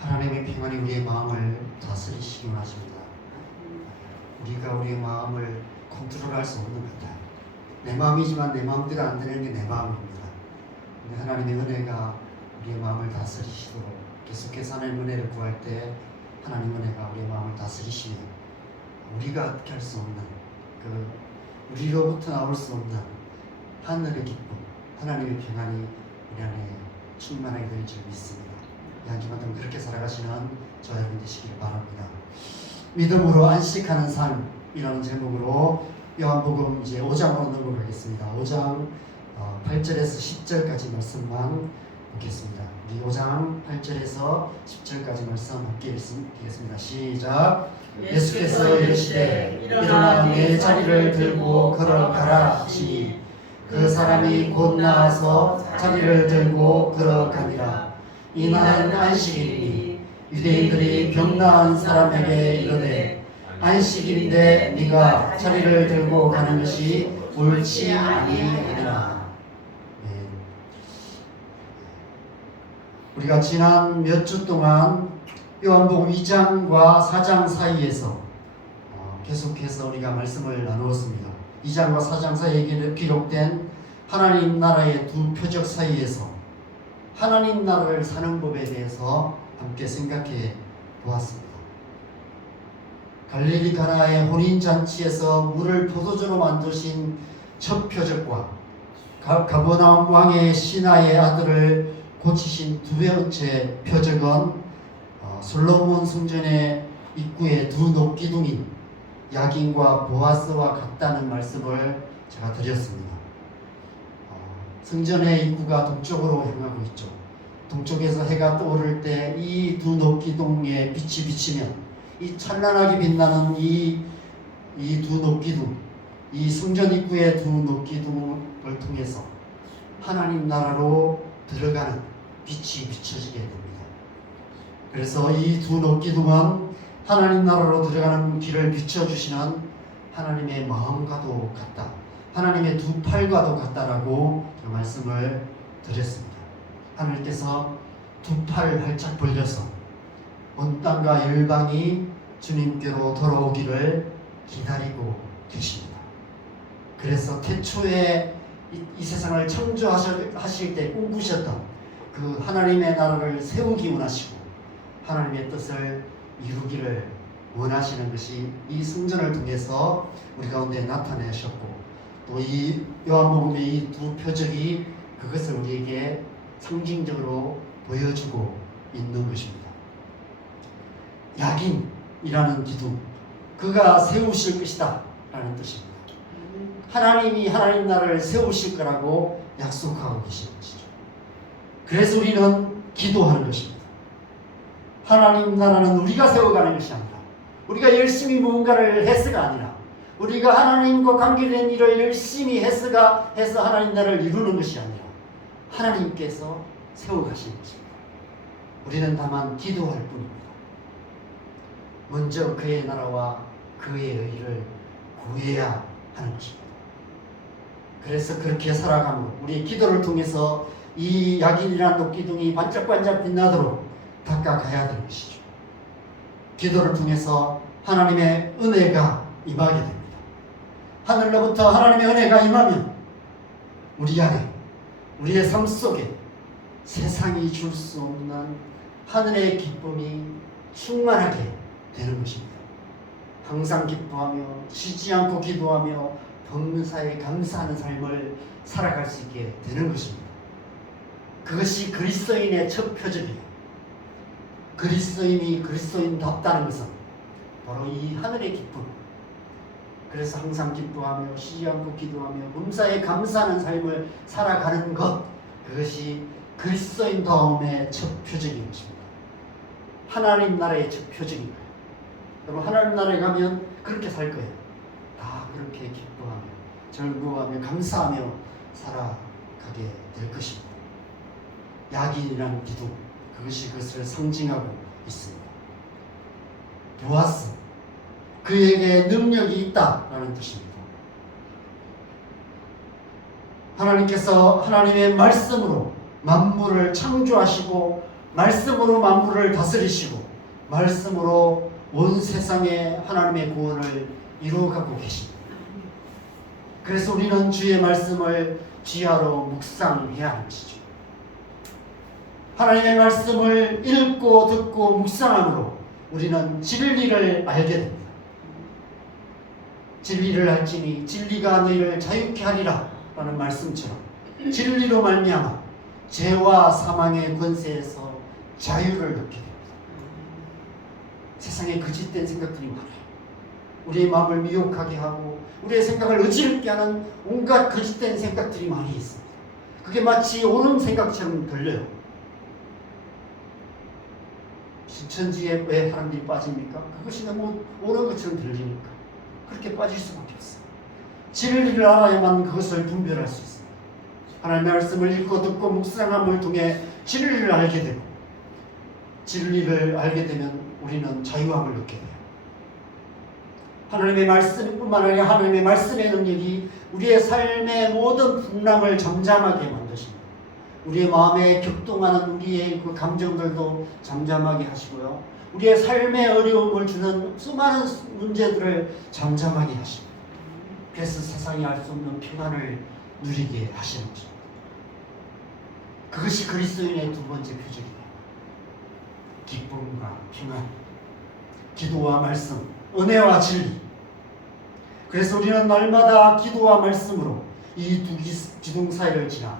하나님의 평안이 우리의 마음을 다스리시기 원하십니다. 우리가 우리의 마음을 컨트롤할 수 없는 것다. 내 마음이지만 내 마음대로 안 되는 게 내 마음입니다. 근데 하나님의 은혜가 우리의 마음을 다스리시도록 계속해서 하나님의 은혜를 구할 때 하나님 은혜가 우리의 마음을 다스리시며 우리가 어떻게 할 수 없는 우리로부터 나올 수 없는 하늘의 기쁨, 하나님의 평안이 우리 안에 충만하게 될 줄 믿습니다. 양기만큼 그렇게 살아가시는 저 여러분 되시길 바랍니다. 믿음으로 안식하는 삶이라는 제목으로 요한복음 이제 5장으로 넘어가겠습니다. 5장 8절에서 10절까지 말씀만 보겠습니다. 우리 5장 8절에서 10절까지 말씀 함께 읽겠습니다. 시작. 예수께서 이르시되 일어나 내 자리를 들고 걸어가라 하시니 그 사람이 곧 나와서 자리를 들고 걸어가니라. 이날은 안식일이니 유대인들이 병 나은 사람에게 이르되 안식일인데 네가 자리를 들고 가는 것이 옳지 아니하니라. 우리가 지난 몇 주 동안 요한복음 2장과 4장 사이에서 계속해서 우리가 말씀을 나누었습니다. 2장과 4장 사이에 기록된 하나님 나라의 두 표적 사이에서 하나님 나라를 사는 법에 대해서 함께 생각해 보았습니다. 갈릴리 가나의 혼인잔치에서 물을 포도주로 만드신 첫 표적과 가버나움 왕의 신하의 아들을 고치신 두 번째 표적은 솔로몬 성전의 입구에 두 녹기둥인 야긴과 보아스와 같다는 말씀을 제가 드렸습니다. 성전의 입구가 동쪽으로 향하고 있죠. 동쪽에서 해가 떠오를 때 이 두 녹기둥에 빛이 비치면 이 찬란하게 빛나는 이 두 녹기둥, 이 성전 입구의 두 녹기둥을 통해서 하나님 나라로 들어가는 빛이 비춰지게 됩니다. 그래서 이 두 녹기둥은 하나님 나라로 들어가는 길을 비춰주시는 하나님의 마음과도 같다. 하나님의 두 팔과도 같다라고 말씀을 드렸습니다. 하나님께서 두 팔 활짝 벌려서 온 땅과 열방이 주님께로 돌아오기를 기다리고 계십니다. 그래서 태초에 이 세상을 창조하실 때 꿈꾸셨던 그 하나님의 나라를 세우기 원하시고 하나님의 뜻을 이루기를 원하시는 것이 이 성전을 통해서 우리 가운데 나타내셨고 또 이 요한복음의 이 두 표적이 그것을 우리에게 상징적으로 보여주고 있는 것입니다. 야긴이라는 기둥, 그가 세우실 것이다 라는 뜻입니다. 하나님이 하나님 나라를 세우실 거라고 약속하고 계시는 것이죠. 그래서 우리는 기도하는 것입니다. 하나님 나라는 우리가 세워가는 것이 아니라 우리가 열심히 무언가를 해서가 아니라 우리가 하나님과 관계된 일을 열심히 해서 하나님 나라를 이루는 것이 아니라 하나님께서 세워가시는 것입니다. 우리는 다만 기도할 뿐입니다. 먼저 그의 나라와 그의 의를 구해야 하는 것입니다. 그래서 그렇게 살아가므로 우리의 기도를 통해서 이 야긴이라는 녹기둥이 반짝반짝 빛나도록 닦아가야 되는 것이죠. 기도를 통해서 하나님의 은혜가 임하게 됩니다. 하늘로부터 하나님의 은혜가 임하면 우리 안에, 우리의 삶 속에 세상이 줄 수 없는 하늘의 기쁨이 충만하게 되는 것입니다. 항상 기뻐하며 쉬지 않고 기도하며 범사에 감사하는 삶을 살아갈 수 있게 되는 것입니다. 그것이 그리스도인의 첫 표적이에요. 그리스도인이 그리스도인답다는 것은 바로 이 하늘의 기쁨. 그래서 항상 기뻐하며 쉬지 않고 기도하며 범사에 감사하는 삶을 살아가는 것, 그것이 그리스도인다움의 첫 표적인 것입니다. 하나님 나라의 첫 표적인 거예요. 여러분 하나님 나라에 가면 그렇게 살 거예요. 다 그렇게 기뻐하며 즐거워하며 감사하며 살아가게 될 것입니다. 야긴이라는 기둥, 그것이 그것을 상징하고 있습니다. 보아스, 그에게 능력이 있다라는 뜻입니다. 하나님께서 하나님의 말씀으로 만물을 창조하시고 말씀으로 만물을 다스리시고 말씀으로 온 세상에 하나님의 구원을 이루어가고 계십니다. 그래서 우리는 주의 말씀을 지하로 묵상해야 하는 것이죠. 하나님의 말씀을 읽고 듣고 묵상함으로 우리는 진리를 알게 됩니다. 진리를 알지니 진리가 너희를 자유케 하리라 라는 말씀처럼 진리로 말미암아 죄와 사망의 권세에서 자유를 얻게 됩니다. 세상에 거짓된 생각들이 많아요. 우리의 마음을 미혹하게 하고 우리의 생각을 어지럽게 하는 온갖 거짓된 생각들이 많이 있습니다. 그게 마치 옳은 생각처럼 들려요. 신천지에 왜 사람들이 빠집니까? 그것이 너무 옳은 것처럼 들리니까 그렇게 빠질 수밖에 없어요. 진리를 알아야만 그것을 분별할 수 있습니다. 하나님의 말씀을 읽고 듣고 묵상함을 통해 진리를 알게 되고 진리를 알게 되면 우리는 자유함을 얻게 돼요. 하나님의 말씀뿐만 아니라 하나님의 말씀의 능력이 우리의 삶의 모든 풍랑을 잠잠하게 만드십니다. 우리의 마음에 격동하는 우리의 그 감정들도 잠잠하게 하시고요. 우리의 삶에 어려움을 주는 수많은 문제들을 잠잠하게 하십니다. 그래서 세상이 알 수 없는 평안을 누리게 하시는 것입니다. 그것이 그리스도인의 두 번째 표적이에요. 기쁨과 평안, 기도와 말씀, 은혜와 진리. 그래서 우리는 날마다 기도와 말씀으로 이 두 기둥 사이를 지나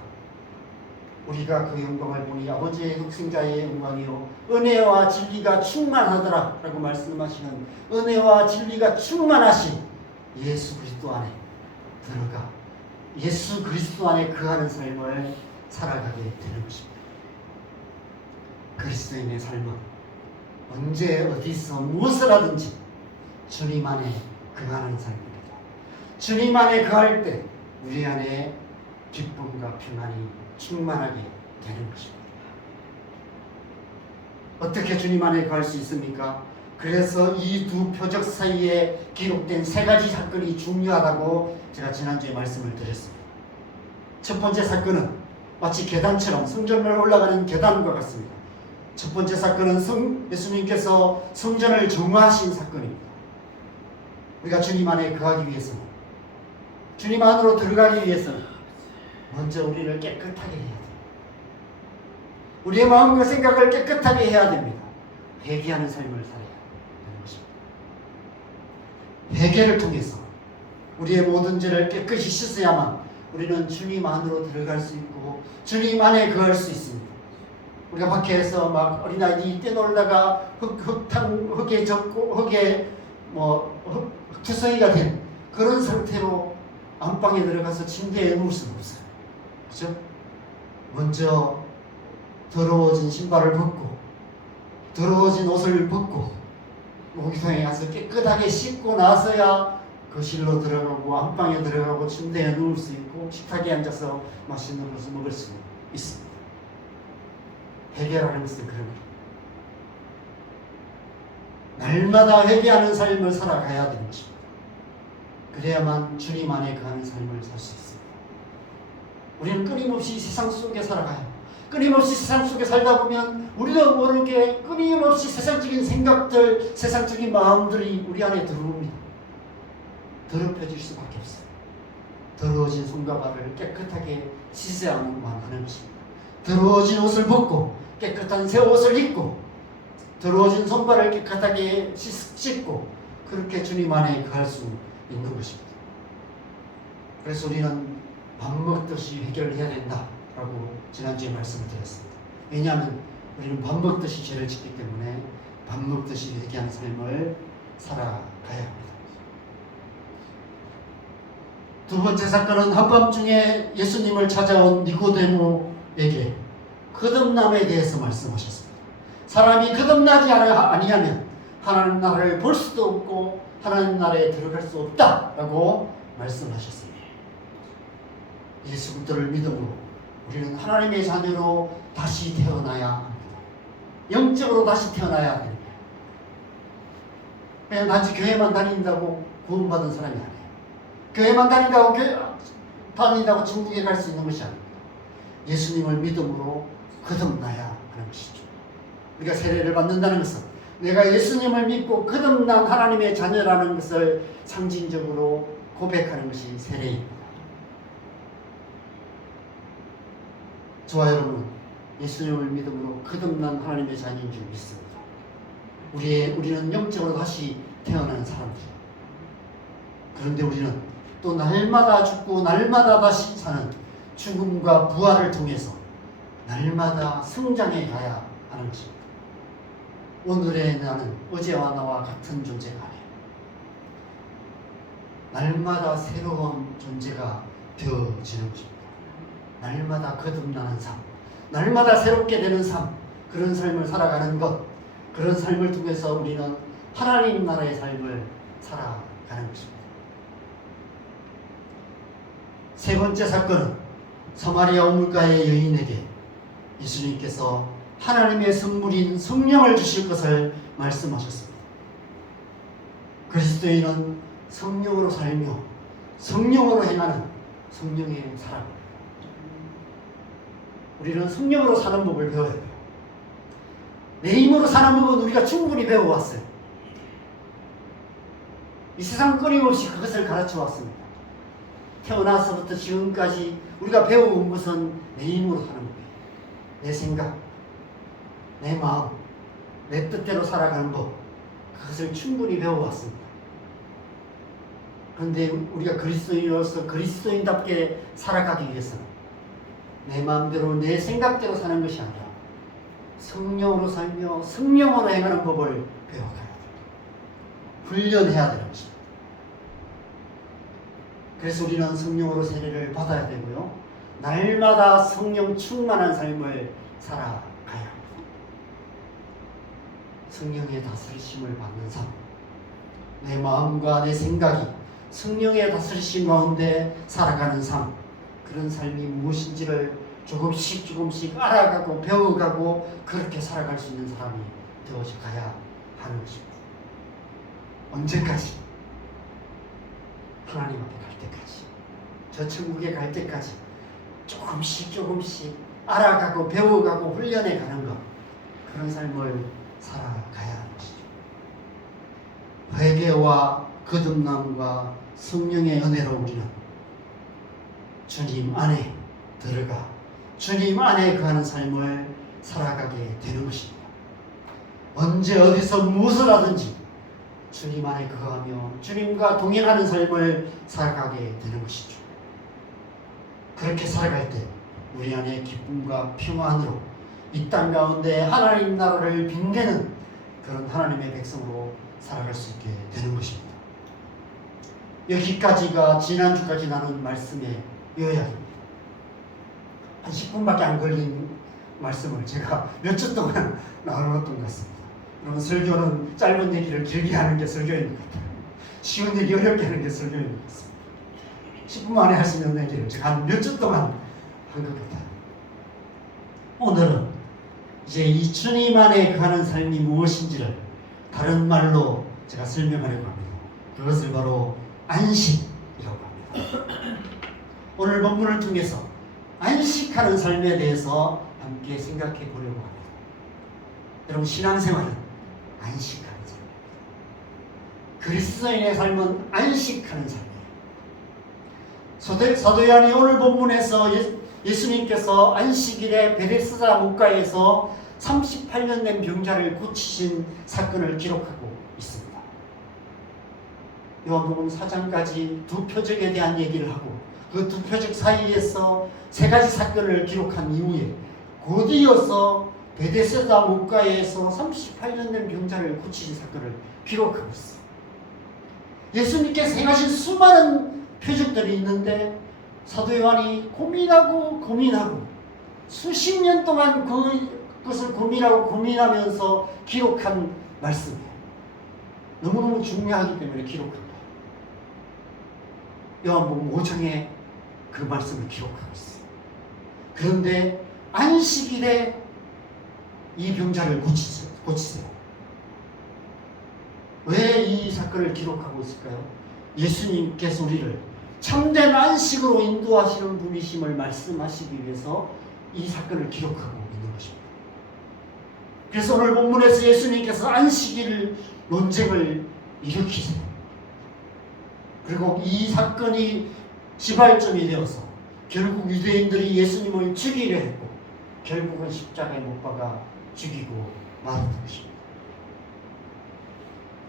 우리가 그 영광을 보니 아버지의 독생자의 영광이요 은혜와 진리가 충만하더라 라고 말씀하시는 은혜와 진리가 충만하신 예수 그리스도 안에 들어가 예수 그리스도 안에 거하는 삶을 살아가게 되는 것입니다. 그리스도인의 삶은 언제 어디서 무엇을 하든지 주님 안에 거하는 삶입니다. 주님 안에 거할 때 우리 안에 기쁨과 평안이 충만하게 되는 것입니다. 어떻게 주님 안에 거할 수 있습니까? 그래서 이 두 표적 사이에 기록된 세 가지 사건이 중요하다고 제가 지난주에 말씀을 드렸습니다. 첫 번째 사건은 마치 계단처럼 성전을 올라가는 계단과 같습니다. 첫 번째 사건은 예수님께서 성전을 정화하신 사건입니다. 우리가 주님 안에 거하기 위해서는 주님 안으로 들어가기 위해서는 먼저 우리를 깨끗하게 해야 돼요. 우리의 마음과 생각을 깨끗하게 해야 됩니다. 회개하는 삶을 살아야 되는 것입니다. 회개를 통해서 우리의 모든 죄를 깨끗이 씻어야만 우리는 주님 안으로 들어갈 수 있고 주님 안에 거할 수 있습니다. 우리가 밖에서 막 어린아이들이 뛰놀다가 흙에 젖고 흙에 흙투성이가 된 그런 상태로 안방에 들어가서 침대에 누울 수는 없어요. 그렇죠? 먼저 더러워진 신발을 벗고 더러워진 옷을 벗고 목욕탕에 가서 깨끗하게 씻고 나서야 거실로 들어가고 안방에 들어가고 침대에 누울 수 있고 식탁에 앉아서 맛있는 것을 먹을 수 있습니다. 회개라는 것은 그런 거예요. 날마다 회개하는 삶을 살아가야 되는 것입니다. 그래야만 주님 안에 거하는 삶을 살 수 있습니다. 우리는 끊임없이 세상 속에 살아가요. 끊임없이 세상 속에 살다 보면 우리도 모르게 끊임없이 세상적인 생각들, 세상적인 마음들이 우리 안에 들어옵니다. 더럽혀질 수밖에 없어요. 더러워진 손과 발을 깨끗하게 씻어야만 하는 것입니다. 더러워진 옷을 벗고 깨끗한 새 옷을 입고 더러워진 손발을 깨끗하게 씻고 그렇게 주님 안에 거할 수 있는 것입니다. 그래서 우리는 밥 먹듯이 해결해야 된다라고 지난주에 말씀을 드렸습니다. 왜냐하면 우리는 밥 먹듯이 죄를 짓기 때문에 밥 먹듯이 회개하는 삶을 살아가야 합니다. 두 번째 사건은 한밤중에 예수님을 찾아온 니고데모에게 거듭남에 대해서 말씀하셨습니다. 사람이 거듭나지 아니하면 하나님 나라를 볼 수도 없고 하나님 나라에 들어갈 수 없다라고 말씀하셨습니다. 예수 그리스도를 믿음으로 우리는 하나님의 자녀로 다시 태어나야 합니다. 영적으로 다시 태어나야 합니다. 그냥 단지 교회만 다닌다고 구원받은 사람이 아니에요. 교회만 다닌다고 천국에 갈 수 있는 것이 아닙니다. 예수님을 믿음으로 거듭나야 하는 것이죠. 우리가 세례를 받는다는 것은 내가 예수님을 믿고 거듭난 하나님의 자녀라는 것을 상징적으로 고백하는 것이 세례입니다. 저와 여러분, 예수님을 믿음으로 거듭난 하나님의 자녀인 줄 믿습니다. 우리는 영적으로 다시 태어난 사람들이에요. 그런데 우리는 또 날마다 죽고 날마다 다시 사는 죽음과 부활을 통해서 날마다 성장해 가야 하는 것입니다. 오늘의 나는 어제와 나와 같은 존재가 아니에요. 날마다 새로운 존재가 되어지는 것입니다. 날마다 거듭나는 삶, 날마다 새롭게 되는 삶, 그런 삶을 살아가는 것, 그런 삶을 통해서 우리는 하나님 나라의 삶을 살아가는 것입니다. 세 번째 사건은 사마리아 우물가의 여인에게 예수님께서 하나님의 선물인 성령을 주실 것을 말씀하셨습니다. 그리스도인은 성령으로 살며 성령으로 행하는 성령의 사람. 우리는 성령으로 사는 법을 배워야 돼요. 내 힘으로 사는 법은 우리가 충분히 배워왔어요. 이 세상 끊임없이 그것을 가르쳐 왔습니다. 태어나서부터 지금까지 우리가 배워온 것은 내 힘으로 사는 법이에요. 내 생각, 내 마음, 내 뜻대로 살아가는 법, 그것을 충분히 배워왔습니다. 그런데 우리가 그리스도인으로서 그리스도인답게 살아가기 위해서는 내 마음대로 내 생각대로 사는 것이 아니라 성령으로 살며 성령으로 행하는 법을 배워가야 돼요. 훈련해야 되는 것입니다. 그래서 우리는 성령으로 세례를 받아야 되고요. 날마다 성령 충만한 삶을 살아가야 합니다. 성령의 다스리심을 받는 삶, 내 마음과 내 생각이 성령의 다스리심 가운데 살아가는 삶, 그런 삶이 무엇인지를 조금씩 알아가고 배워가고 그렇게 살아갈 수 있는 사람이 되어져 가야 하는 것입니다. 언제까지? 하나님 앞에 갈 때까지, 저 천국에 갈 때까지 조금씩 알아가고 배워가고 훈련해 가는 것, 그런 삶을 살아가야 하는 것이죠. 회개와 거듭남과 성령의 은혜로 우리는 주님 안에 들어가 주님 안에 거하는 삶을 살아가게 되는 것입니다. 언제 어디서 무엇을 하든지 주님 안에 거하며 주님과 동행하는 삶을 살아가게 되는 것이죠. 그렇게 살아갈 때 우리 안에 기쁨과 평안으로 이 땅 가운데 하나님 나라를 빛내는 그런 하나님의 백성으로 살아갈 수 있게 되는 것입니다. 여기까지가 지난주까지 나눈 말씀의 요약입니다. 한 10분밖에 안 걸린 말씀을 제가 몇 주 동안 나눴던 것 같습니다. 여러분, 설교는 짧은 얘기를 길게 하는 게 설교인 것 같아요. 쉬운 얘기 어렵게 하는 게 설교인 것 같습니다. 10분 만에 할 수 있는 얘기를 제가 한 몇 주 동안 한 것 같아요. 오늘은 이제 이 주님 안에 거하는 삶이 무엇인지를 다른 말로 제가 설명하려고 합니다. 그것을 바로 안식이라고 합니다. 오늘 본문을 통해서 안식하는 삶에 대해서 함께 생각해 보려고 합니다. 여러분, 신앙생활은 안식하는 삶입니다. 그리스도인의 삶은 안식하는 삶이에요. 사도 요한이 오늘 본문에서 예수님께서 안식일에 베데스다 물가에서 38년 된 병자를 고치신 사건을 기록하고 있습니다. 요한복음 4장까지 두 표적에 대한 얘기를 하고 그 두 표적 사이에서 세 가지 사건을 기록한 이후에 곧이어서 베데스다 물가에서 38년 된 병자를 고치신 사건을 기록하고 있어요. 예수님께서 행하신 수많은 표적들이 있는데 사도 요한이 고민하고 수십 년 동안 그것을 고민하면서 기록한 말씀이에요. 너무너무 중요하기 때문에 기록한 거예요. 요한복음 5장에 그 말씀을 기록하고 있어요. 그런데 안식일에 이 병자를 고치세요. 왜 이 사건을 기록하고 있을까요? 예수님께서 우리를 참된 안식으로 인도하시는 분이심을 말씀하시기 위해서 이 사건을 기록하고 있는 것입니다. 그래서 오늘 본문에서 예수님께서 안식일 논쟁을 일으키세요. 그리고 이 사건이 시발점이 되어서 결국 유대인들이 예수님을 죽이려 했고 결국은 십자가에 못 박아 죽이고 말았던 것입니다.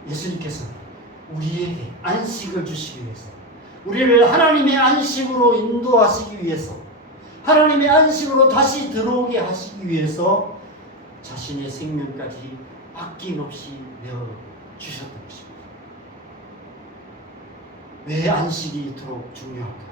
예수님께서 우리에게 안식을 주시기 위해서, 우리를 하나님의 안식으로 인도하시기 위해서, 하나님의 안식으로 다시 들어오게 하시기 위해서 자신의 생명까지 아낌없이 내어주셨던 것입니다. 왜 안식이 이토록 중요할까요?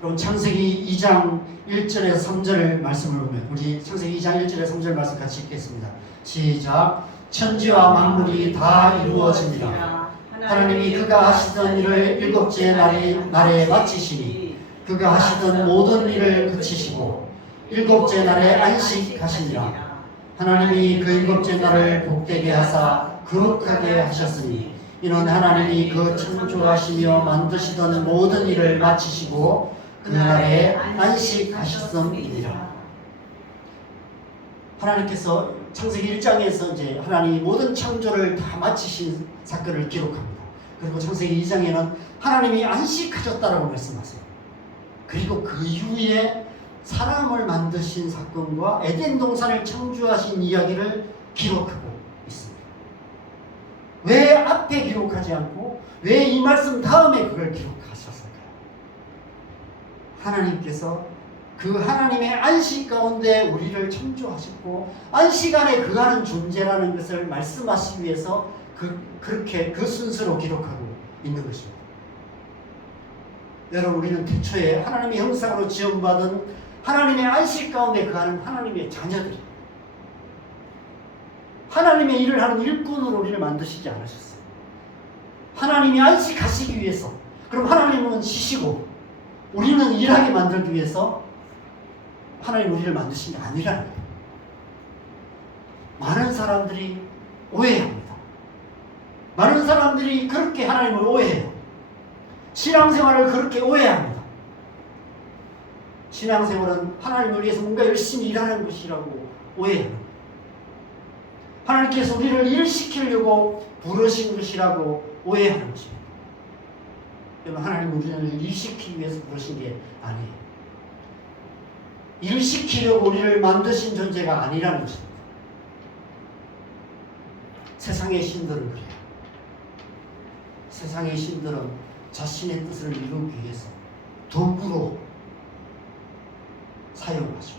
그럼 창세기 2장 1절에서 3절 말씀을 보면, 우리 창세기 2장 1절에서 3절 말씀 같이 읽겠습니다. 시작. 천지와 만물이 다 이루어집니다. 하나님이 그가 하시던 일을 일곱째 날에 마치시니 그가 하시던 모든 일을 그치시고 일곱째 날에 안식하시니라. 하나님이 그 일곱째 날을 복되게 하사 거룩하게 하셨으니 이는 하나님이 그 창조하시며 만드시던 모든 일을 마치시고 그 날에 안식하셨음이니라. 하나님께서 창세기 1장에서 이제 하나님이 모든 창조를 다 마치신 사건을 기록합니다. 그리고 창세기 2장에는 하나님이 안식하셨다라고 말씀하세요. 그리고 그 이후에 사람을 만드신 사건과 에덴 동산을 창조하신 이야기를 기록하고 있습니다. 왜 앞에 기록하지 않고 왜 이 말씀 다음에 그걸 기록하셨을까요? 하나님께서 그 하나님의 안식 가운데 우리를 창조하셨고 안식 안에 그하는 존재라는 것을 말씀하시기 위해서 그렇게 그 순서로 기록하고 있는 것입니다. 여러분, 우리는 태초에 하나님의 형상으로 지음받은 하나님의 안식 가운데 그하는 하나님의 자녀들이에요. 하나님의 일을 하는 일꾼으로 우리를 만드시지 않으셨어요. 하나님이 안식하시기 위해서, 그럼 하나님은 쉬시고 우리는 일하게 만들기 위해서 하나님 우리를 만드신 게 아니라는 거예요. 많은 사람들이 오해합니다. 많은 사람들이 그렇게 하나님을 오해해요. 신앙생활을 그렇게 오해합니다. 신앙생활은 하나님을 위해서 뭔가 열심히 일하는 것이라고 오해합니다. 하나님께서 우리를 일시키려고 부르신 것이라고 오해하는 것입니다. 여러분, 하나님은 우리를 일시키기 위해서 부르신 게 아니에요. 일시키려고 우리를 만드신 존재가 아니라는 것입니다. 세상의 신들은 그래요. 세상의 신들은 자신의 뜻을 이루기 위해서 도구로 사용하죠.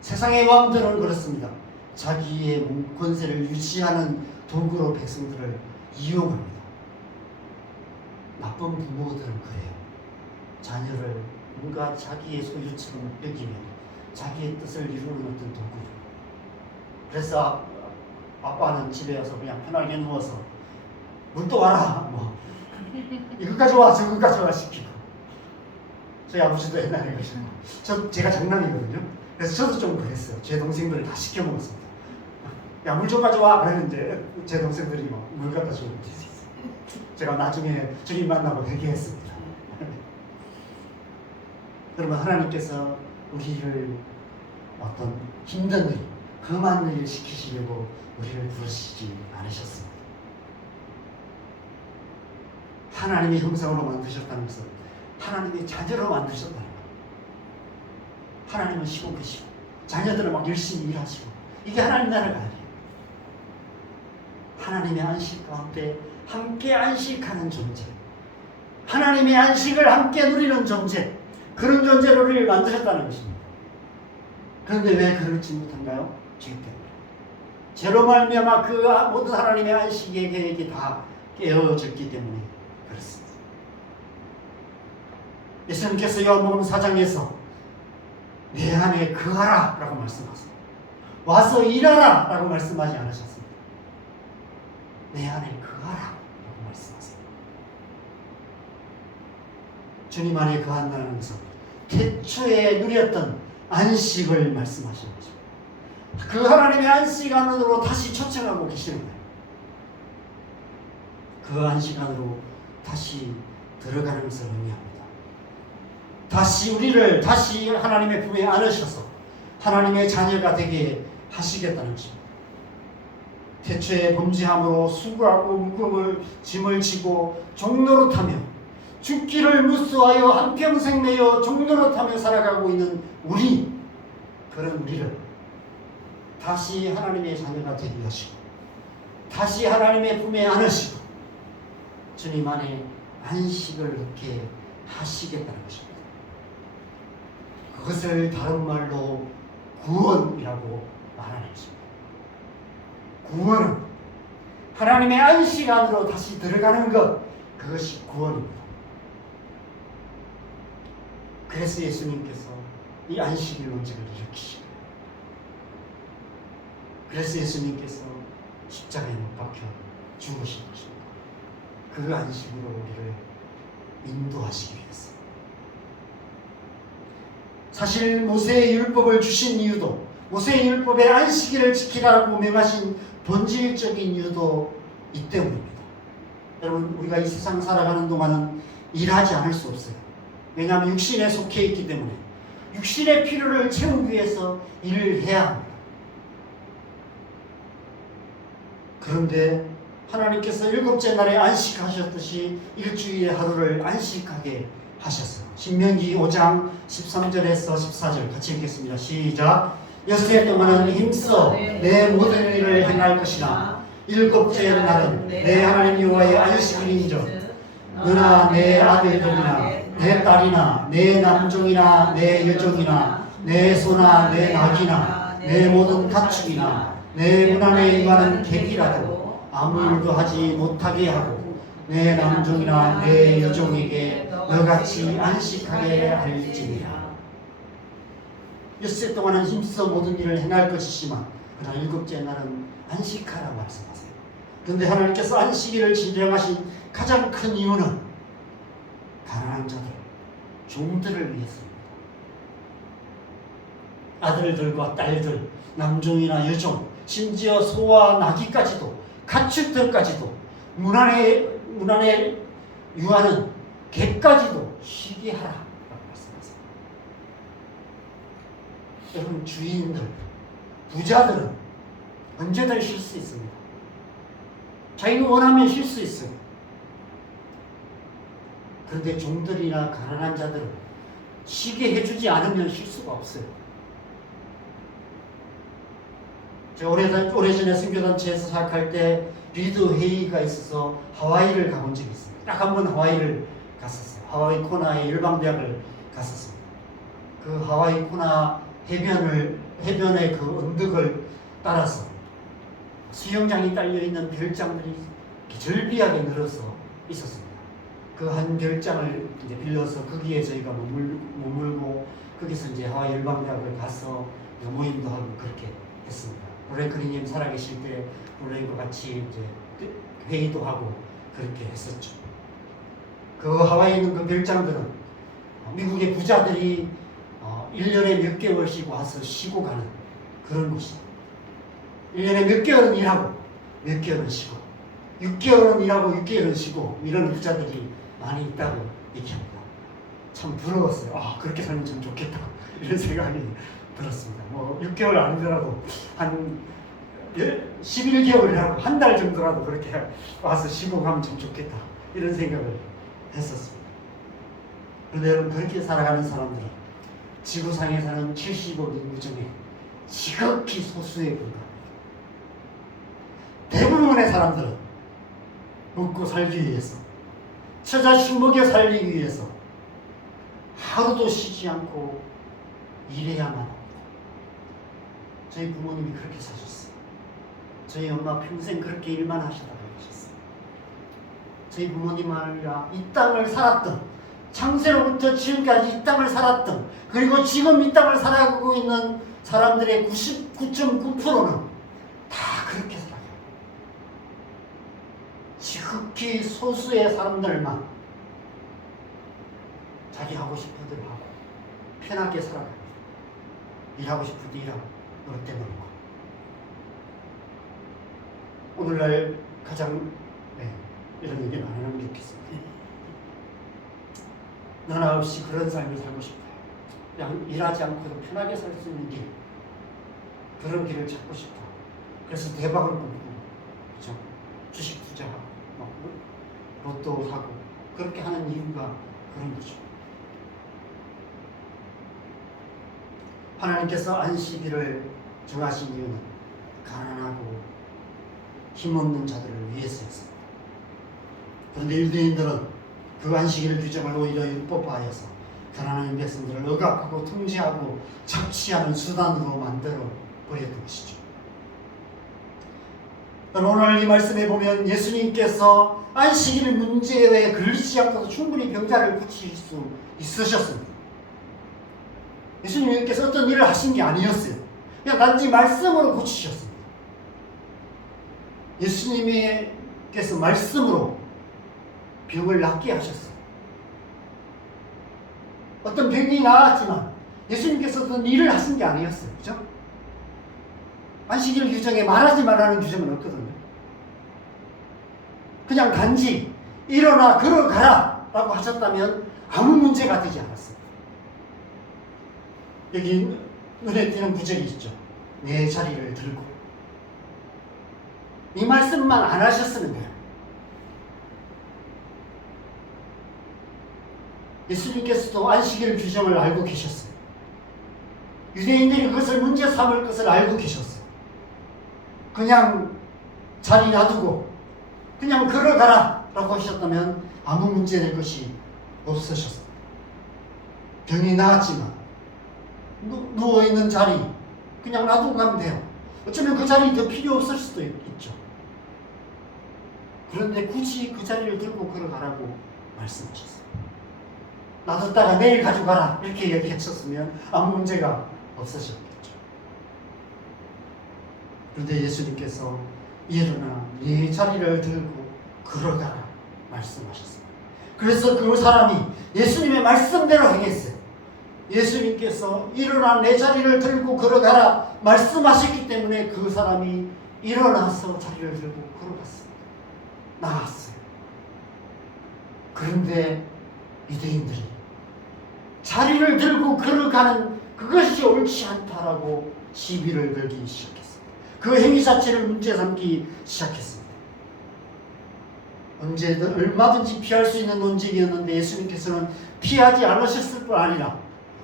세상의 왕들은 그렇습니다. 자기의 권세를 유지하는 도구로 백성들을 이용합니다. 나쁜 부모들은 그래요. 자녀를 뭔가 자기의 소유처럼 여기며 자기의 뜻을 이루는 어떤 도구로. 그래서 아빠는 집에 와서 그냥 편하게 누워서 물 또 와라, 뭐 이것까지 와 저것까지 와 시키고. 저희 아버지도 옛날에 그러셨고, 제가 장남이거든요. 그래서 저도 좀 그랬어요. 제 동생들을 다 시켜 먹었습니다. 야, 물 좀 가져와 그랬는데 제 동생들이 막 물 갖다 주고 제가 나중에 주님 만나고 회개했습니다. 여러분, 하나님께서 우리를 어떤 힘든 일, 험한 일을 시키시려고 우리를 부르시지 않으셨습니다. 하나님의 형상으로 만드셨다는 것은 하나님의 자녀로 만드셨다는 거예요. 하나님은 쉬고 계시고 자녀들은 막 열심히 일하시고, 이게 하나님 나라가 아니에요. 하나님의 안식 가운데 함께 안식하는 존재, 하나님의 안식을 함께 누리는 존재, 그런 존재로 우리를 만드셨다는 것입니다. 그런데 왜 그렇지 못한가요? 죄 때문에. 죄로 말미암아 그 모든 하나님의 안식의 계획이 다 깨어졌기 때문에 그렇습니다. 예수님께서 요한복음 4장에서 내 안에 거하라 라고 말씀하세요. 와서 일하라 라고 말씀하지 않으셨습니다. 내 안에 거하라 라고 말씀하세요. 주님 안에 거한다는 것은 태초에 누렸던 안식을 말씀하시는 거죠. 그 하나님의 안식 안으로 다시 초청하고 계시는 거예요. 그 안식 안으로 다시 들어가는 것을 의미합니다. 다시 우리를 다시 하나님의 품에 안으셔서 하나님의 자녀가 되게 하시겠다는 것입니다. 태초에 범죄함으로 수고하고 무거운 짐을 지고 종노릇하며 죽기를 무수하여 한평생 매여 종노릇하며 살아가고 있는 그런 우리를 다시 하나님의 자녀가 되게 하시고 다시 하나님의 품에 안으시고 주님 안에 안식을 얻게 하시겠다는 것입니다. 그것을 다른 말로 구원이라고 말하는 것입니다. 구원은 하나님의 안식 안으로 다시 들어가는 것, 그것이 구원입니다. 그래서 예수님께서 이 안식일 논쟁을 일으키시고, 그래서 예수님께서 십자가에 못 박혀 죽으신 것입니다. 그 안식으로 우리를 인도하시기 위해서. 사실 모세의 율법을 주신 이유도, 모세의 율법의 안식일을 지키라고 명하신 본질적인 이유도 이 때문입니다. 여러분, 우리가 이 세상 살아가는 동안은 일하지 않을 수 없어요. 왜냐하면 육신에 속해 있기 때문에 육신의 필요를 채우기 위해서 일을 해야 합니다. 그런데 하나님께서 일곱째 날에 안식하셨듯이 일주일의 하루를 안식하게 하셨어요. 신명기 5장 13절에서 14절 같이 읽겠습니다. 시작. 6일 동안은 힘써 내 모든 일을 행할 것이나 일곱째 날은 내 하나님 여호와의 안식일인즉 너나 내 아들들이나 내 딸이나 내 남종이나 내 여종이나 내 소나 내 낙이나 내 모든 가축이나 내 문 안에 임하는 객이라도 아무 일도 하지 못하게 하고 내 남종이나 내 여종에게 너같이 안식하게 할지니라. 6일 동안은 힘써 모든 일을 행할 것이지만 그러나 일곱째 날은 안식하라 말씀하세요. 그런데 하나님께서 안식일을 지정하신 가장 큰 이유는 가난한 자들, 종들을 위해서입니다. 아들들과 딸들, 남종이나 여종, 심지어 소와 나귀까지도, 가축들까지도, 문 안에 유하는 개까지도 쉬게 하라 라고 말씀하세요. 여러분, 주인들, 부자들은 언제든 쉴 수 있습니다. 자기가 원하면 쉴 수 있어요. 그런데 종들이나 가난한 자들은 쉬게 해주지 않으면 쉴 수가 없어요. 제가 오래전에 선교단체에서 사역할 때 리더 회의가 있어서 하와이를 가본 적이 있습니다. 딱 한 번 하와이를 갔었어요. 하와이 코나의 열방대학을 갔었습니다. 그 하와이 코나 해변의 그 언덕을 따라서 수영장이 딸려있는 별장들이 절비하게 늘어서 있었습니다. 그 한 별장을 이제 빌려서 거기에 저희가 머물고 거기서 이제 하와이 열방대학을 가서 모임도 하고 그렇게 했습니다. 브레이크리님 살아계실 때 브레이크와 같이 이제 회의도 하고 그렇게 했었죠. 그 하와이에 있는 그 별장들은 미국의 부자들이 1년에 몇 개월씩 와서 쉬고 가는 그런 곳이에요. 1년에 몇 개월은 일하고 몇 개월은 쉬고 6개월은 일하고 6개월은 쉬고 이런 부자들이 많이 있다고 얘기합니다. 참 부러웠어요. 아, 그렇게 살면 참 좋겠다 이런 생각이 들었습니다. 뭐 6개월 아니더라도 한 11개월이라고 한 달 정도라도 그렇게 와서 쉬고 가면 참 좋겠다 이런 생각을 했었습니다. 그런데 여러분, 그렇게 살아가는 사람들은 지구상에 사는 70억 인구 중에 지극히 소수에 불과합니다. 대부분의 사람들은 먹고 살기 위해서, 처자식 먹여 살리기 위해서 하루도 쉬지 않고 일해야만 합니다. 저희 부모님이 그렇게 사셨어요. 저희 엄마 평생 그렇게 일만 하시다가 하셨어요. 저희 부모님은 이 땅을 살았던, 창세로부터 지금까지 이 땅을 살았던, 그리고 지금 이 땅을 살아가고 있는 사람들의 99.9%는 다 그렇게 살아요. 지극히 소수의 사람들만 자기 하고 싶은 대로 하고 편하게 살아갑니다. 일하고 싶을 때 일하고 놀 때 놀고. 오늘날 가장 이런 얘기는 안 하는 게 좋겠습니다. 너나 없이 그런 삶을 살고 싶다. 그냥 일하지 않고도 편하게 살 수 있는 길, 그런 길을 찾고 싶다. 그래서 대박을 꿈꾸고, 그죠? 주식 투자하고, 로또 사고, 그렇게 하는 이유가 그런 거죠. 하나님께서 안식일을 정하신 이유는 가난하고 힘없는 자들을 위해서였습니다. 그런데 유대인들은 그 안식일 규정을 오히려 율법화하여서 가난한 백성들을 억압하고 통제하고 착취하는 수단으로 만들어 버렸던 것이죠. 오늘 이 말씀에 보면 예수님께서 안식일 문제에 걸리지 않고도 충분히 병자를 고치실 수 있으셨습니다. 예수님께서 어떤 일을 하신 게 아니었어요. 그냥 단지 말씀으로 고치셨습니다. 예수님께서 말씀으로 병을 낫게 하셨어요. 어떤 병이 나았지만 예수님께서 어떤 일을 하신 게 아니었어요. 그죠? 안식일 규정에 말하지 말라는 규정은 없거든요. 그냥 단지 일어나 걸어가라 라고 하셨다면 아무 문제가 되지 않았어요. 여기 눈에 띄는 구절이 있죠. 내 자리를 들고. 이 말씀만 안 하셨으면 돼요. 예수님께서도 안식일 규정을 알고 계셨어요. 유대인들이 그것을 문제 삼을 것을 알고 계셨어요. 그냥 자리 놔두고 그냥 걸어가라 라고 하셨다면 아무 문제 될 것이 없으셨습니다. 병이 나았지만 누워있는 자리 그냥 놔두고 가면 돼요. 어쩌면 그 자리 더 필요 없을 수도 있죠. 그런데 굳이 그 자리를 들고 걸어가라고 말씀하셨어요. 놔뒀다가 내일 가져가라 이렇게 얘기했었으면 아무 문제가 없으셨겠죠. 그런데 예수님께서 일어나 네 자리를 들고 걸어가라 말씀하셨습니다. 그래서 그 사람이 예수님의 말씀대로 행했어요. 예수님께서 일어나 내 자리를 들고 걸어가라 말씀하셨기 때문에 그 사람이 일어나서 자리를 들고 걸어갔습니다. 나았어요. 그런데 유대인들이 자리를 들고 걸어가는 그것이 옳지 않다라고 시비를 걸기 시작했습니다. 그 행위 자체를 문제 삼기 시작했습니다. 언제든 얼마든지 피할 수 있는 논쟁이었는데 예수님께서는 피하지 않으셨을 뿐 아니라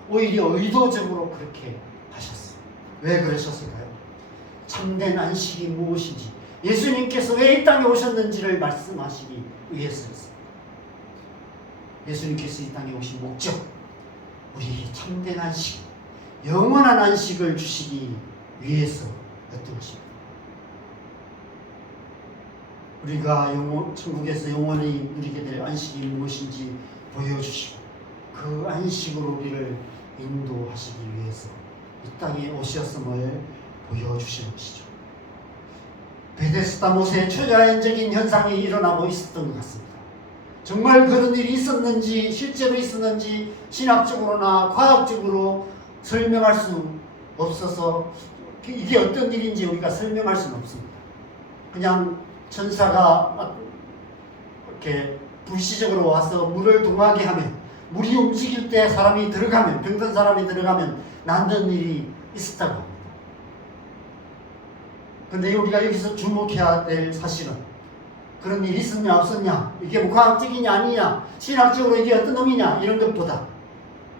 오히려 의도적으로 그렇게 하셨어요. 왜 그러셨을까요? 참된 안식이 무엇인지, 예수님께서 왜 이 땅에 오셨는지를 말씀하시기 위해서였습니다. 예수님께서 이 땅에 오신 목적, 우리에게 참된 안식, 영원한 안식을 주시기 위해서였던 것입니다. 우리가 천국에서 영원히 누리게 될 안식이 무엇인지 보여주시고 그 안식으로 우리를 인도하시기 위해서 이 땅에 오셨음을 보여주시는 것이죠. 베데스다 못에 초자연적인 현상이 일어나고 있었던 것 같습니다. 정말 그런 일이 있었는지 실제로 있었는지 신학적으로나 과학적으로 설명할 수 없어서 이게 어떤 일인지 우리가 설명할 수는 없습니다. 그냥 천사가 이렇게 불시적으로 와서 물을 동하게 하면, 물이 움직일 때 사람이 들어가면, 병든 사람이 들어가면 낫는 일이 있었다고 합니다. 그런데 우리가 여기서 주목해야 될 사실은 그런 일이 있었냐 없었냐, 이게 뭐 과학적이냐 아니냐, 신학적으로 이게 어떤 놈이냐 이런 것보다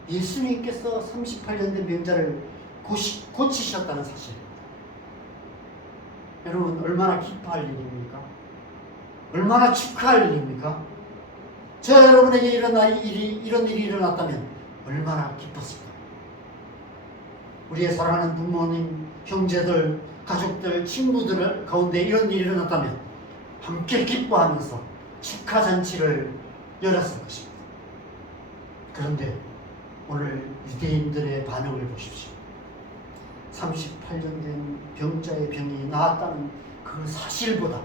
예수님께서 38년 된 병자를 고치셨다는 사실입니다. 여러분 얼마나 기뻐할 일입니까? 얼마나 축하할 일입니까? 저 여러분에게 이런 일이 일어났다면 얼마나 기뻤을까요? 우리의 사랑하는 부모님, 형제들, 가족들, 친구들 가운데 이런 일이 일어났다면 함께 기뻐하면서 축하 잔치를 열었을 것입니다. 그런데 오늘 유대인들의 반응을 보십시오. 38년 된 병자의 병이 나았다는 그 사실보다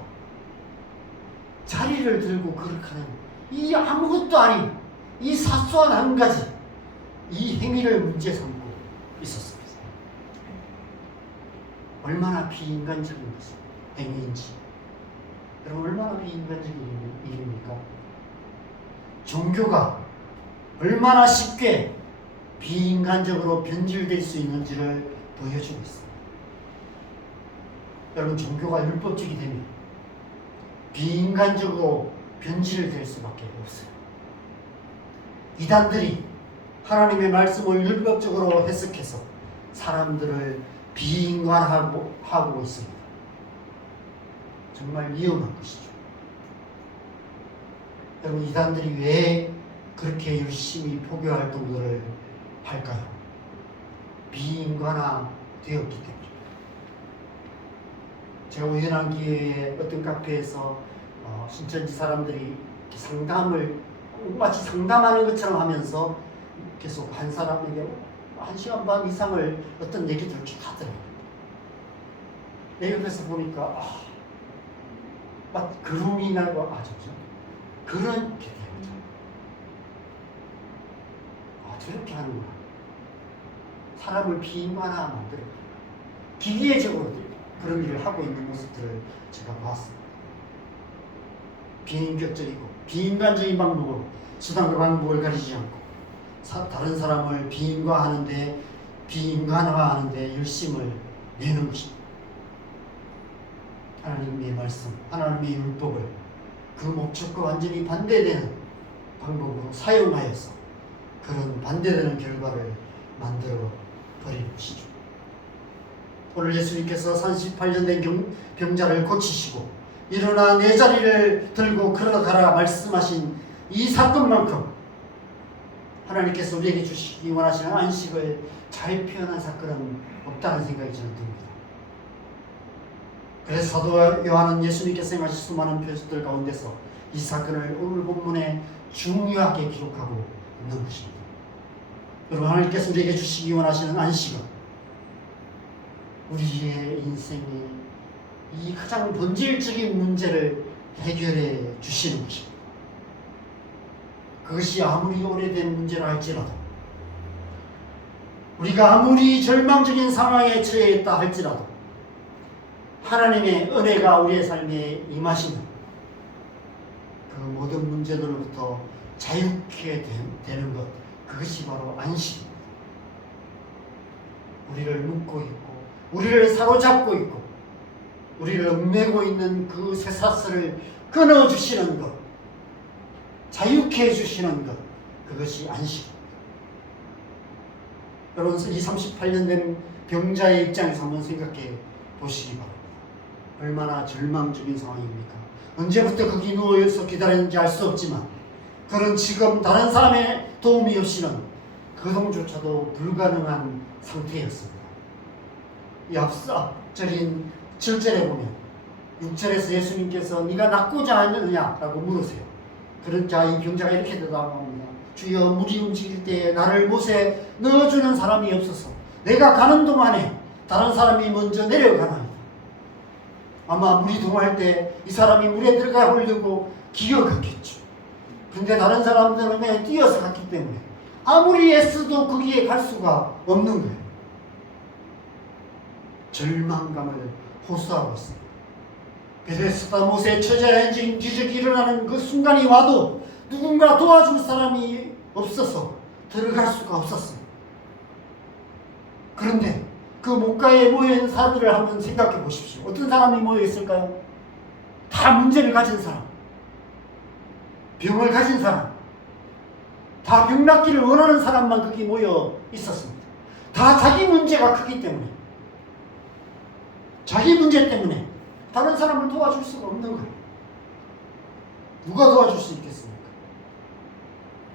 자리를 들고 걸어가는 이 아무것도 아닌 이 사소한 한 가지, 이 행위를 문제 삼고 있었습니다. 얼마나 비인간적인 행위인지, 여러분 얼마나 비인간적인 일입니까? 종교가 얼마나 쉽게 비인간적으로 변질될 수 있는지를 보여주고 있습니다. 여러분, 종교가 율법적이 되면 비인간적으로 변질될 수밖에 없어요. 이단들이 하나님의 말씀을 율법적으로 해석해서 사람들을 비인간하고 있습니다. 정말 위험한 것이죠. 여러분, 이단들이 왜 그렇게 열심히 포교 활동들을 할까요? 비인간화 되었기 때문에. 제가 우연한 기회에 어떤 카페에서 신천지 사람들이 상담을 마치 상담하는 것처럼 하면서 계속 한 사람에게 1시간 반 이상을 어떤 얘기들을 쭉 하더라고요. 내 옆에서 보니까 막 그rum이 나고 그렇게 되거든요. 저렇게 하는구나. 사람을 비인간화 만들어 기계적으로 그런 일을 하고 있는 모습들을 제가 봤습니다. 비인격적이고 비인간적인 방법으로 수단과 방법을 가리지 않고 다른 사람을 비인간화하는데 열심을 내는 것입니다. 하나님의 말씀, 하나님의 율법을 그 목적과 완전히 반대되는 방법으로 사용하여서 그런 반대되는 결과를 만들어 버리는 것이죠. 오늘 예수님께서 38년 된 병자를 고치시고 일어나 내 자리를 들고 걸어가라 말씀하신 이 사건만큼 하나님께서 우리에게 주시기 원하시는 안식을 잘 표현한 사건은 없다는 생각이 저는 듭니다. 그래서 사도 요한은 예수님께서 행하신 수많은 표적들 가운데서 이 사건을 오늘 본문에 중요하게 기록하고 있는 것입니다. 여러분, 하나님께서 우리에게 주시기 원하시는 안식은 우리의 인생의 이 가장 본질적인 문제를 해결해 주시는 것입니다. 그것이 아무리 오래된 문제라 할지라도, 우리가 아무리 절망적인 상황에 처해 있다 할지라도 하나님의 은혜가 우리의 삶에 임하시는 그 모든 문제들로부터 자유케 되는 것, 그것이 바로 안식입니다. 우리를 묶고 있고 우리를 사로잡고 있고 우리를 얽매고 있는 그 쇠사슬을 끊어주시는 것, 자유케 해주시는 것, 그것이 안식입니다. 여러분, 이 38년 된 병자의 입장에서 한번 생각해 보시기 바랍니다. 얼마나 절망적인 상황입니까? 언제부터 거기 누워서 기다렸는지 알 수 없지만 그는 지금 다른 사람의 도움이 없이는 거동조차도 불가능한 상태였습니다. 이 앞절인 7절에 보면 6절에서 예수님께서 네가 낫고자 하느냐라고 물으세요. 그러자 이 병자가 이렇게 대답합니다. 주여, 물이 움직일 때에 나를 못에 넣어주는 사람이 없어서 내가 가는 동안에 다른 사람이 먼저 내려가나이다. 아마 물이 동할 때 이 사람이 물에 들어가 보려고 기어갔겠죠. 근데 다른 사람들은 그냥 뛰어서 갔기 때문에 아무리 애써도 거기에 갈 수가 없는 거예요. 절망감을 호소하고 있습니다. 베데스다 못에 처자연적인 기적이 일어나는 그 순간이 와도 누군가 도와줄 사람이 없어서 들어갈 수가 없었습니다. 그런데 그 목가에 모여있는 사람들을 한번 생각해 보십시오. 어떤 사람이 모여있을까요? 다 문제를 가진 사람, 병을 가진 사람, 다 병 낫기를 원하는 사람만 거기 모여 있었습니다. 다 자기 문제가 크기 때문에, 자기 문제 때문에 다른 사람을 도와줄 수가 없는 거예요. 누가 도와줄 수 있겠습니까?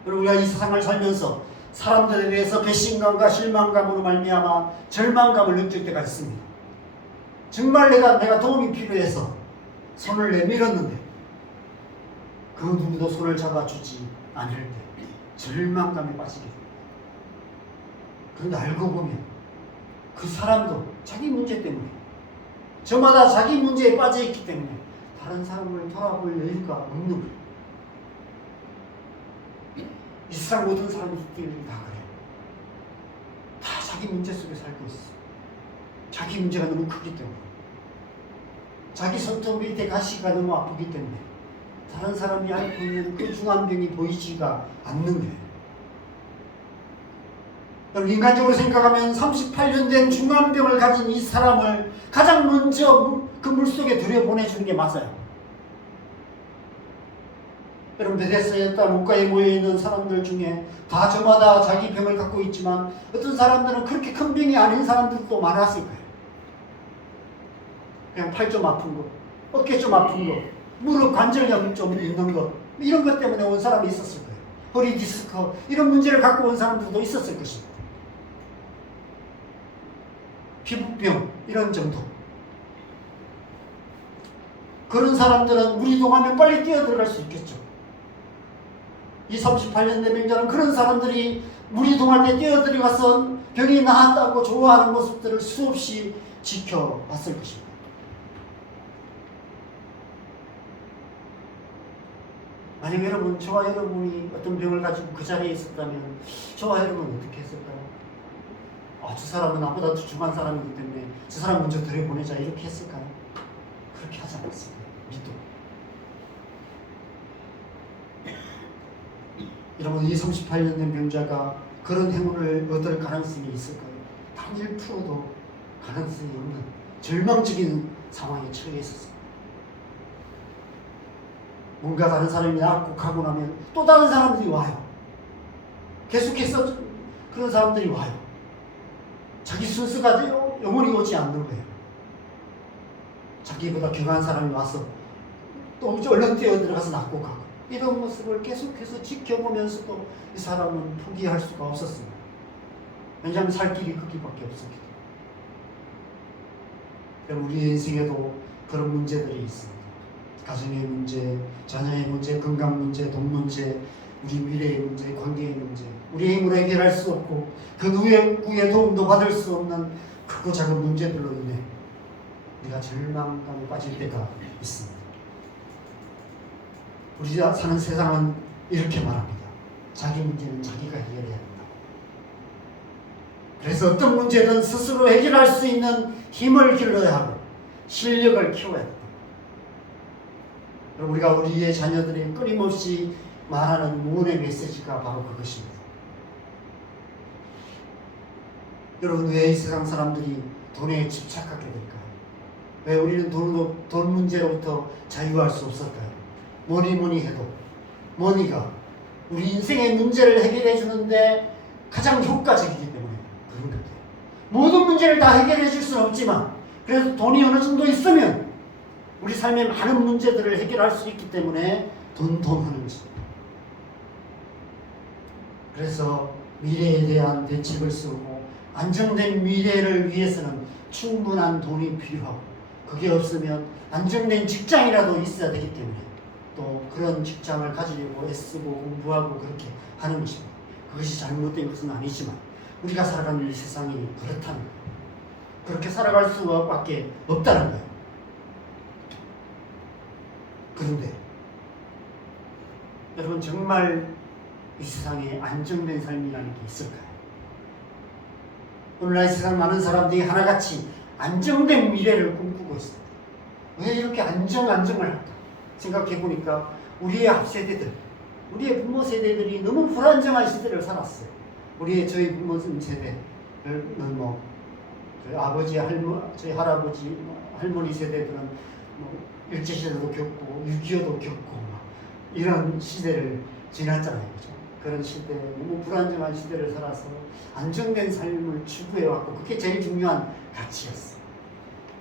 그리고 우리가 이 세상을 살면서 사람들에 대해서 배신감과 실망감으로 말미암아 절망감을 느낄 때가 있습니다. 정말 내가 도움이 필요해서 손을 내밀었는데 그 누구도 손을 잡아주지 않을 때 절망감에 빠지게 됩니다. 그런데 알고 보면 그 사람도 자기 문제 때문에, 저마다 자기 문제에 빠져있기 때문에 다른 사람을 돌아볼 여유가 없는 거예요. 이 세상 모든 사람들이 다 그래요. 다 자기 문제 속에 살고 있어. 자기 문제가 너무 크기 때문에, 자기 손톱 밑에 가시가 너무 아프기 때문에 다른 사람이 앓고 있는 그 중환병이 보이지가 않는 거예요. 여러분, 인간적으로 생각하면 38년 된 중환병을 가진 이 사람을 가장 먼저 그 물속에 들여보내주는 게 맞아요. 여러분, 베데스다 물가에 모여있는 사람들 중에 다 저마다 자기 병을 갖고 있지만 어떤 사람들은 그렇게 큰 병이 아닌 사람들도 많았을 거예요. 그냥 팔 좀 아픈 거, 어깨 좀 아픈 거, 무릎 관절염 좀 있는 거, 이런 것 때문에 온 사람이 있었을 거예요. 허리 디스크, 이런 문제를 갖고 온 사람들도 있었을 것입니다. 피부병, 이런 정도. 그런 사람들은 물이 동하면 빨리 뛰어들어갈 수 있겠죠. 이 38년 내병자는 그런 사람들이 물이 동할 때 뛰어들어가서 병이 나았다고 좋아하는 모습들을 수없이 지켜봤을 것입니다. 만약 여러분, 저와 여러분이 어떤 병을 가지고 그 자리에 있었다면 저와 여러분은 어떻게 했을까요? 저 사람은 나보다 더 중한 사람이기 때문에 저 사람 먼저 들여보내자, 이렇게 했을까요? 그렇게 하지 않았을 거예요. 믿도. 여러분, 이 38년 된 병자가 그런 행운을 얻을 가능성이 있을까요? 단 1%도 가능성이 없는 절망적인 상황에 처해 있었습니다. 뭔가 다른 사람이 낫고 가고 나면 또 다른 사람들이 와요. 계속해서 그런 사람들이 와요. 자기 순서가 영원히 오지 않는 거예요. 자기보다 귀한 사람이 와서 또 얼른 뛰어들어가서 낫고 가고, 이런 모습을 계속해서 지켜보면서도 이 사람은 포기할 수가 없었습니다. 왜냐하면 살 길이 그 길밖에 없었기 때문에. 우리 인생에도 그런 문제들이 있습니다. 가정의 문제, 자녀의 문제, 건강 문제, 돈 문제, 우리 미래의 문제, 관계의 문제, 우리 힘으로 해결할 수 없고 그 누구의 도움도 받을 수 없는 크고 작은 문제들로 인해 우리가 절망감에 빠질 때가 있습니다. 우리가 사는 세상은 이렇게 말합니다. 자기 문제는 자기가 해결해야 한다. 그래서 어떤 문제든 스스로 해결할 수 있는 힘을 길러야 하고 실력을 키워야 한다. 우리가 우리의 자녀들이 끊임없이 말하는 무언의 메시지가 바로 그것입니다. 여러분, 왜 이 세상 사람들이 돈에 집착하게 될까요? 왜 우리는 돈 문제로부터 자유할 수 없을까요? 뭐니 해도 머니가 우리 인생의 문제를 해결해 주는데 가장 효과적이기 때문에 그런 것 같아요. 모든 문제를 다 해결해 줄 수는 없지만 그래도 돈이 어느 정도 있으면 우리 삶의 많은 문제들을 해결할 수 있기 때문에 돈 하는 것입니다. 그래서 미래에 대한 대책을 쓰고 안정된 미래를 위해서는 충분한 돈이 필요하고, 그게 없으면 안정된 직장이라도 있어야 되기 때문에 또 그런 직장을 가지려고 애쓰고 공부하고 그렇게 하는 것입니다. 그것이 잘못된 것은 아니지만 우리가 살아가는 이 세상이 그렇다는 거예요. 그렇게 살아갈 수밖에 없다는 거예요. 그런데 여러분, 정말 이 세상에 안정된 삶이라는 게 있을까요? 오늘날 세상 많은 사람들이 하나같이 안정된 미래를 꿈꾸고 있습니다. 왜 이렇게 안정을 할까? 생각해보니까 우리의 앞세대들, 우리의 부모 세대들이 너무 불안정한 시대를 살았어요. 저희 부모 세대는 저희 아버지, 저희 할아버지, 할머니 세대들은 일제시대도 겪고 6.25도 겪고 이런 시대를 지났잖아요. 그죠? 그런 시대, 너무 불안정한 시대를 살아서 안정된 삶을 추구해왔고 그게 제일 중요한 가치였어요.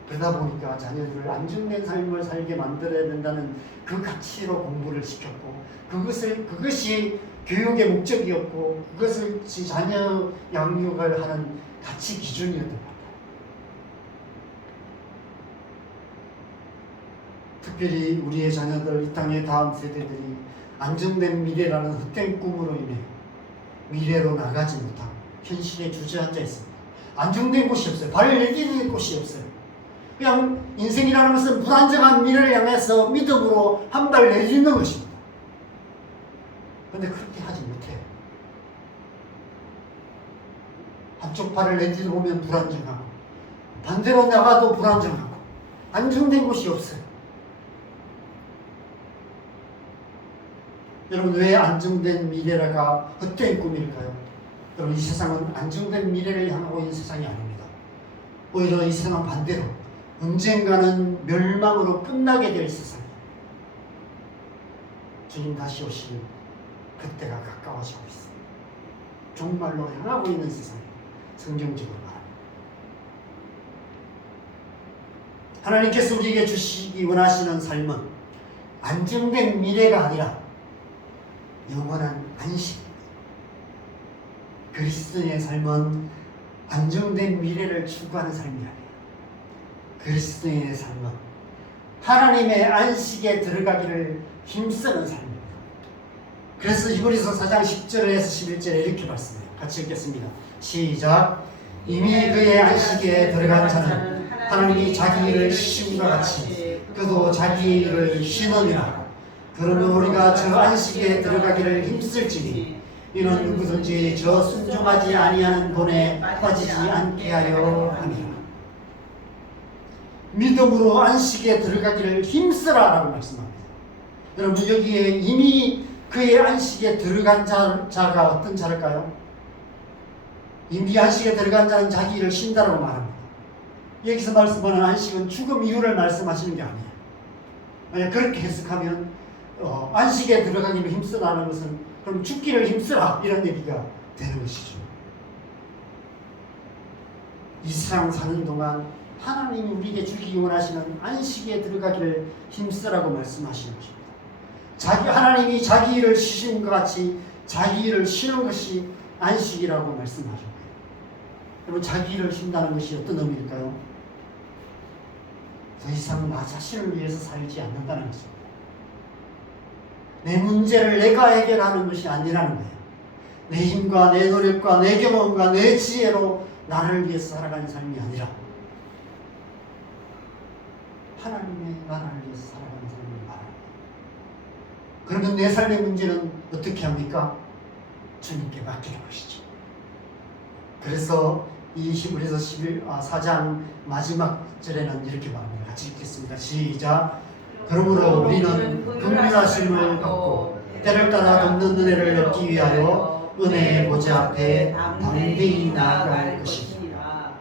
그러다 보니까 자녀들을 안정된 삶을 살게 만들어야 된다는 그 가치로 공부를 시켰고 그것이 교육의 목적이었고 그것을 자녀 양육을 하는 가치 기준이었던 것 같아요. 특별히 우리의 자녀들, 이 땅의 다음 세대들이 안정된 미래라는 헛된 꿈으로 인해 미래로 나가지 못하고 현실에 주저앉아 있습니다. 안정된 곳이 없어요. 발을 내디딜 곳이 없어요. 그냥 인생이라는 것은 불안정한 미래를 향해서 믿음으로 한 발 내딛는 것입니다. 그런데 그렇게 하지 못해요. 한쪽 발을 내딛어보면 불안정하고 반대로 나가도 불안정하고 안정된 곳이 없어요. 여러분, 왜 안정된 미래가 헛된 꿈일까요? 여러분, 이 세상은 안정된 미래를 향하고 있는 세상이 아닙니다. 오히려 이 세상은 반대로 언젠가는 멸망으로 끝나게 될 세상, 주님 다시 오실 그때가 가까워지고 있습니다. 정말로 향하고 있는 세상에 성경적으로 말합니다. 하나님께서 우리에게 주시기 원하시는 삶은 안정된 미래가 아니라 영원한 안식입니다. 그리스도인의 삶은 안정된 미래를 추구하는 삶이 아니에요. 그리스도인의 삶은 하나님의 안식에 들어가기를 힘쓰는 삶입니다. 그래서 히브리서 4장 10절에서 11절에 이렇게 말씀해요. 같이 읽겠습니다. 시작. 이미 그의 안식에 들어간 자는 하나님이 자기 일을 쉬심과 같이 그도 자기 일을 쉬느니라. 그러면 우리가 저 안식에 들어가기를 힘쓸지니 이는 누구든지 저 순종하지 아니하는 돈에 빠지지 않게 하려 함이라. 믿음으로 안식에 들어가기를 힘쓰라라고 말씀합니다. 여러분, 여기에 이미 그의 안식에 들어간 자가 어떤 자일까요? 이미 안식에 들어간 자는 자기 일을 쉰다라고 말합니다. 여기서 말씀하는 안식은 죽음 이후를 말씀하시는 게 아니에요. 만약 그렇게 해석하면 안식에 들어가기를 힘쓰라는 것은 그럼 죽기를 힘쓰라 이런 얘기가 되는 것이죠. 이 세상 사는 동안 하나님이 우리에게 주기 원하시는 안식에 들어가기를 힘쓰라고 말씀하시는 것입니다. 하나님이 자기 일을 쉬신 것 같이 자기 일을 쉬는 것이 안식이라고 말씀하셨고요. 여러분, 자기 일을 쉰다는 것이 어떤 의미일까요? 더 이상 나 자신을 위해서 살지 않는다는 것입니다. 내 문제를 내가 해결하는 것이 아니라는 거예요. 내 힘과 내 노력과 내 경험과 내 지혜로 나를 위해서 살아가는 삶이 아니라 하나님의 나라를 위해서 살아가는 삶을 말합니다. 그러면 내 삶의 문제는 어떻게 합니까? 주님께 맡기는 것이죠. 그래서 이 히브리서 4장 마지막 절에는 이렇게 말합니다. 같이 읽겠습니다. 시작. 그러므로 우리는 긍휼하심을 받고 때를 따라 돕는 은혜를 얻기 위하여 은혜의 보좌 앞에 담대히 나아갈 것입니다.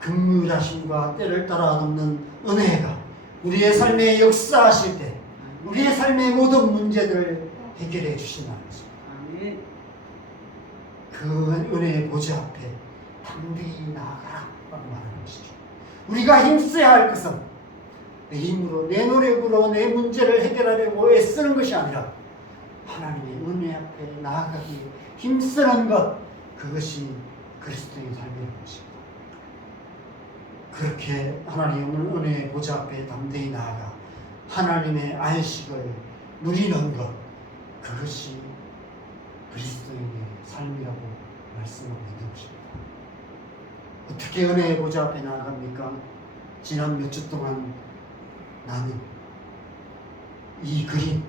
긍휼하심과 때를 따라 돕는 은혜가 우리의 삶에 역사하실 때 우리의 삶의 모든 문제들을 해결해 주신다는 것입니다. 그 은혜의 보좌 앞에 담대히 나아가라 라고 말하는 것이죠. 우리가 힘써야 할 것은 내 힘으로 내 노력으로 내 문제를 해결하려고 애쓰는 것이 아니라 하나님의 은혜 앞에 나아가기 힘쓰는 것, 그것이 그리스도의 삶이라는 것입니다. 그렇게 하나님의 은혜의 보좌 앞에 담대히 나아가 하나님의 안식을 누리는 것, 그것이 그리스도인의 삶이라고 말씀하고 있는 것입니다. 어떻게 은혜의 보좌 앞에 나아갑니까? 지난 몇 주 동안 나는 이 그림,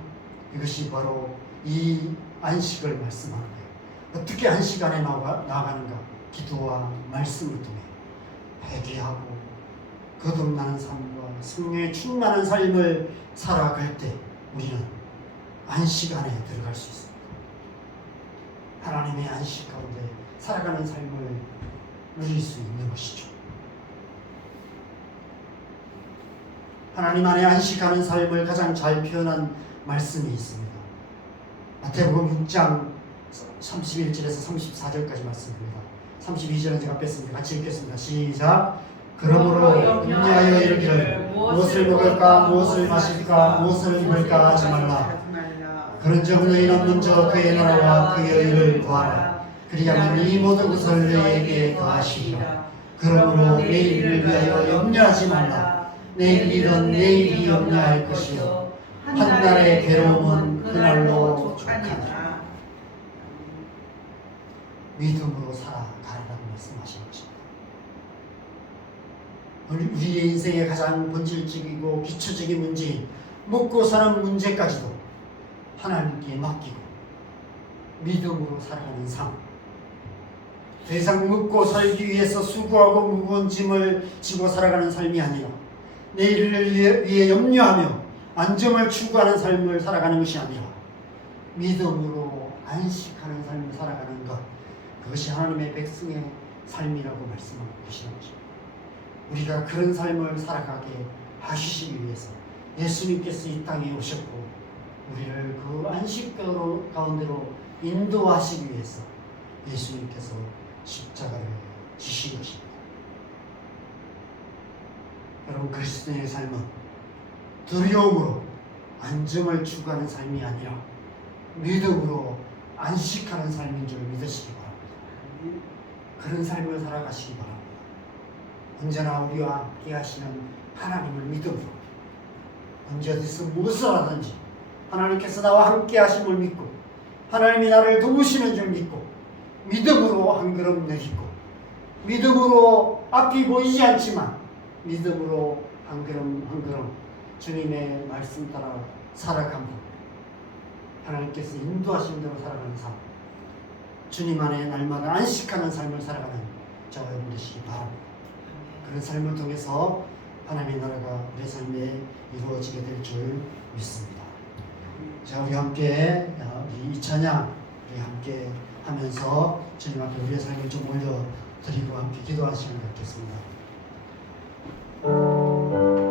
이것이 바로 이 안식을 말씀하는 거예요. 어떻게 안식 안에 나아가는가? 기도와 말씀을 통해 회개하고 거듭나는 삶과 성령에 충만한 삶을 살아갈 때 우리는 안식 안에 들어갈 수 있습니다. 하나님의 안식 가운데 살아가는 삶을 누릴 수 있는 것이죠. 하나님 안에 안식하는 삶을 가장 잘 표현한 말씀이 있습니다. 마태복음 6장 31절에서 34절까지 말씀입니다. 32절은 제가 뺐습니다. 같이 읽겠습니다. 시작. 그러므로 염려하여 이르기를 무엇을 먹을까 무엇을 마실까 무엇을 입을까 하지 말라. 그런즉 너희는 먼저 그의 나라와 그의 의를 구하라. 그리하면 이 모든 것을 너희에게 더하시리라. 그러므로 내일을 위하여 염려하지 말라. 내일 일은 내일이 염려할 것이요 한 날의 괴로움은 그날로 족하니라. 믿음으로 살아가라고 말씀하신 것입니다. 우리의 인생의 가장 본질적이고 기초적인 문제인 먹고 사는 문제까지도 하나님께 맡기고 믿음으로 살아가는 삶, 더 이상 먹고 살기 위해서 수고하고 무거운 짐을 지고 살아가는 삶이 아니라 내일을 위해 염려하며 안정을 추구하는 삶을 살아가는 것이 아니라 믿음으로 안식하는 삶을 살아가는 것, 그것이 하나님의 백성의 삶이라고 말씀하고 계시는 것입니다. 우리가 그런 삶을 살아가게 하시기 위해서 예수님께서 이 땅에 오셨고 우리를 그 안식 가운데로 인도하시기 위해서 예수님께서 십자가를 지신 것입니다. 여러분, 그리스도인의 삶은 두려움으로 안정을 추구하는 삶이 아니라 믿음으로 안식하는 삶인 줄 믿으시기 바랍니다. 그런 삶을 살아가시기 바랍니다. 언제나 우리와 함께 하시는 하나님을 믿음으로 언제 어디서 무엇을 하든지 하나님께서 나와 함께 하심을 믿고 하나님이 나를 도우시는 줄 믿고 믿음으로 한 걸음 내딛고 믿음으로 앞이 보이지 않지만 믿음으로 한 걸음 한 걸음 주님의 말씀 따라 살아가며 하나님께서 인도하신 대로 살아가는 삶, 주님 안에 날마다 안식하는 삶을 살아가는 저와 여러분 되시기 바랍니다. 그런 삶을 통해서 하나님의 나라가 우리 삶에 이루어지게 될 줄 믿습니다. 자, 우리 함께 이 찬양 우리 함께 하면서 주님 앞에 우리의 삶을 좀 올려드리고 함께 기도하시는 것 같겠습니다.